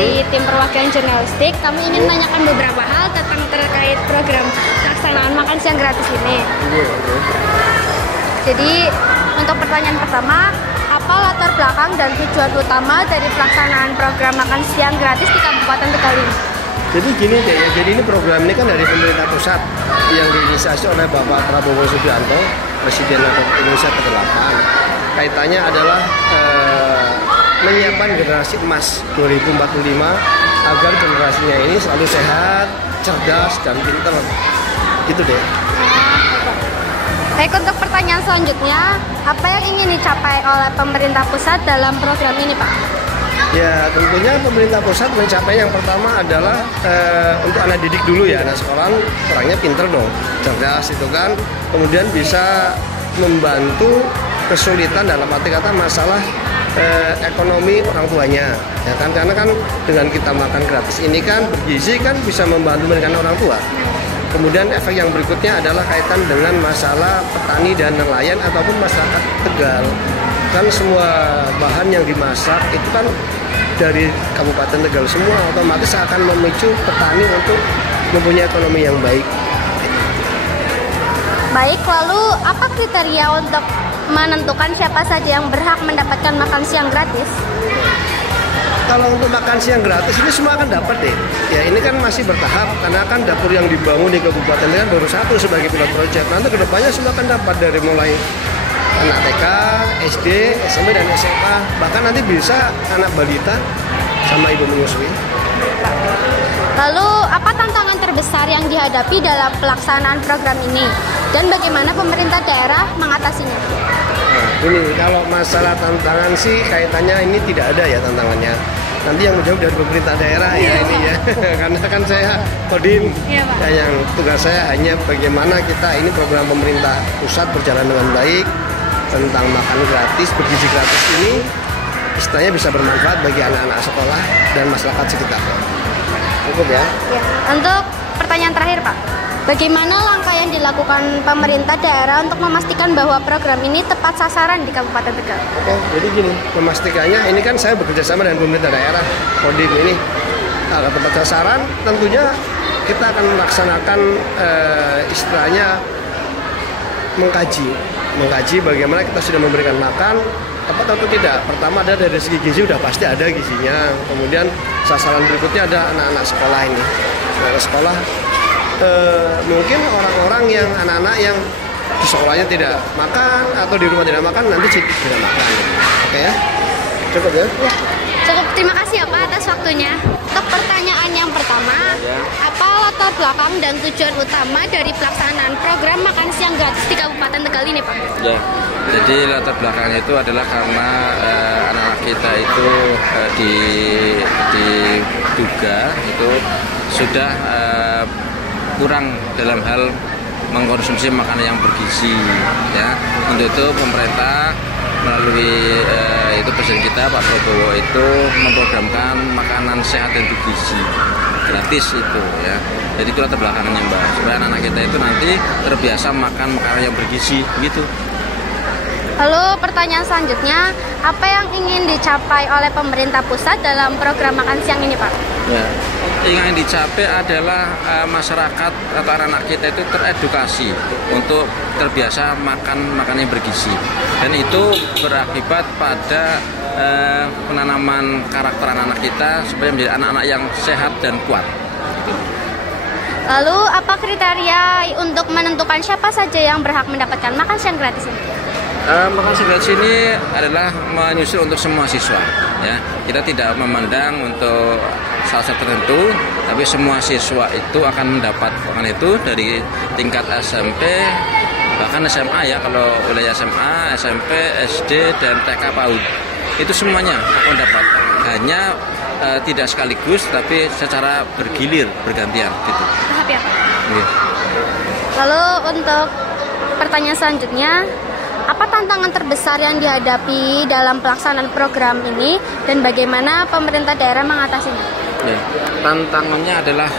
dari tim perwakilan jurnalistik. Kami ingin menanyakan beberapa hal tentang terkait program pelaksanaan makan siang gratis ini. Jadi untuk pertanyaan pertama, apa latar belakang dan tujuan utama dari pelaksanaan program makan siang gratis di Kabupaten Tegal ini? Jadi gini deh ya, jadi ini program ini kan dari pemerintah pusat yang diinisiasi oleh Bapak Prabowo Subianto, Presiden Republik Indonesia ke-8. Kaitannya adalah menyiapkan generasi emas 2045 agar generasinya ini selalu sehat, cerdas, dan pintar. Gitu deh. Baik, untuk pertanyaan selanjutnya, apa yang ingin dicapai oleh pemerintah pusat dalam program ini, Pak? Ya, tentunya pemerintah pusat mencapai yang pertama adalah untuk anak didik dulu ya, anak sekolah orangnya pinter dong, cerdas itu kan, kemudian bisa membantu kesulitan dalam arti kata masalah ekonomi orang tuanya, ya kan, karena kan dengan kita makan gratis ini kan bergizi kan bisa membantu mereka orang tua. Kemudian efek yang berikutnya adalah kaitan dengan masalah petani dan nelayan ataupun masyarakat Tegal. Kan semua bahan yang dimasak itu kan dari Kabupaten Tegal semua, otomatis akan memicu petani untuk mempunyai ekonomi yang baik. Baik, lalu apa kriteria untuk menentukan siapa saja yang berhak mendapatkan makan siang gratis? Kalau untuk makan siang gratis ini semua akan dapat deh. Ya ini kan masih bertahap karena kan dapur yang dibangun di Kabupaten Tegal baru satu sebagai pilot project. Nanti kedepannya semua akan dapat dari mulai anak TK, SD, SMP, dan SMA. Bahkan nanti bisa anak balita sama ibu menyusui. Lalu, apa tantangan terbesar yang dihadapi dalam pelaksanaan program ini? Dan bagaimana pemerintah daerah mengatasinya? Nah, ini kalau masalah tantangan sih kaitannya ini tidak ada ya tantangannya. Nanti yang menjawab dari pemerintah daerah ya ini ya. Karena kan saya Kodim, ya, yang tugas saya hanya bagaimana kita ini program pemerintah pusat berjalan dengan baik. Tentang makan gratis, bergizi gratis ini istilahnya bisa bermanfaat bagi anak-anak sekolah dan masyarakat sekitar. Cukup ya? Ya. Untuk pertanyaan terakhir, Pak, bagaimana langkah yang dilakukan pemerintah daerah untuk memastikan bahwa program ini tepat sasaran di Kabupaten Tegal? Oke, jadi gini, memastikannya ini kan saya bekerja sama dengan pemerintah daerah, Kodim ini agar tepat sasaran. Tentunya kita akan melaksanakan istilahnya mengkaji bagaimana kita sudah memberikan makan tepat atau tidak. Pertama ada dari segi gizi udah pasti ada gizinya. Kemudian sasaran berikutnya ada anak-anak sekolah ini. Anak sekolah mungkin orang-orang yang anak-anak yang di sekolahnya tidak makan atau di rumah tidak makan nanti cicip tidak makan. Oke ya? Cukup ya? Ya. Cukup, terima kasih ya Pak atas waktunya. Untuk pertanyaan yang pertama, apa latar belakang dan tujuan utama dari pelaksanaan program makan siang gratis di Kabupaten Tegal ini, Pak? Ya, jadi latar belakangnya itu adalah karena anak-anak kita itu diduga itu sudah kurang dalam hal mengkonsumsi makanan yang bergizi. Ya, untuk itu pemerintah melalui itu presiden kita Pak Prabowo itu memprogramkan makanan sehat dan bergizi gratis itu ya. Jadi itu latar belakangnya Mbak, supaya anak-anak kita itu nanti terbiasa makan makanan yang bergizi gitu. Lalu pertanyaan selanjutnya, apa yang ingin dicapai oleh pemerintah pusat dalam program makan siang ini, Pak? Ya, yang dicapai adalah masyarakat atau anak-anak kita itu teredukasi untuk terbiasa makan makanan yang bergizi, dan itu berakibat pada penanaman karakter anak-anak kita supaya menjadi anak-anak yang sehat dan kuat. Gitu. Lalu apa kriteria untuk menentukan siapa saja yang berhak mendapatkan makan siang gratis ini? Makan siang gratis ini adalah menyusul untuk semua siswa. Ya, kita tidak memandang untuk salah satu tertentu, tapi semua siswa itu akan mendapat makan itu dari tingkat SMP bahkan SMA ya. Kalau wilayah SMA, SMP, SD dan TK PAUD itu semuanya akan dapat. Hanya tidak sekaligus, tapi secara bergilir, bergantian gitu. Tahap ya Pak? Iya. Lalu untuk pertanyaan selanjutnya, apa tantangan terbesar yang dihadapi dalam pelaksanaan program ini dan bagaimana pemerintah daerah mengatasinya? Ya, tantangannya adalah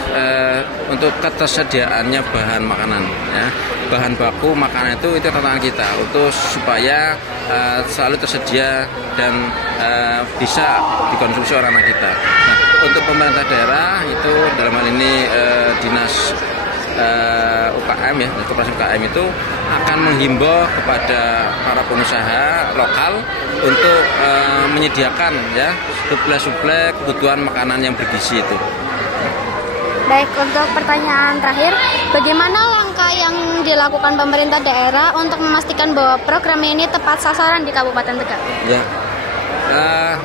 untuk ketersediaannya bahan makanan, ya. Bahan baku makanan itu tantangan kita untuk supaya selalu tersedia dan bisa dikonsumsi orang-orang kita. Nah, untuk pemerintah daerah itu dalam hal ini dinas UKM ya, Koperasi UKM itu akan menghimbau kepada para pengusaha lokal untuk menyediakan ya suplai kebutuhan makanan yang bergizi itu. Baik, untuk pertanyaan terakhir, bagaimana langkah yang dilakukan pemerintah daerah untuk memastikan bahwa program ini tepat sasaran di Kabupaten Tegal? Ya,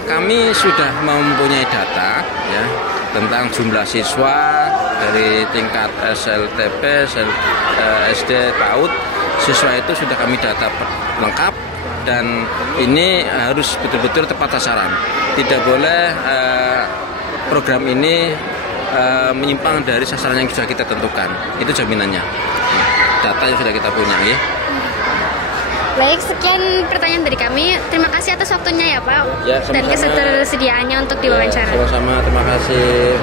kami sudah mempunyai data ya tentang jumlah siswa dari tingkat SLTP, SD, PAUD. Siswa itu sudah kami data lengkap dan ini harus betul-betul tepat sasaran. Tidak boleh program ini menyimpang dari sasaran yang sudah kita tentukan. Itu jaminannya. Data yang sudah kita punya ya. Baik, sekian pertanyaan dari kami. Terima kasih atas waktunya ya Pak, ya, dan ketersediaannya untuk diwawancara. Sama-sama, terima kasih.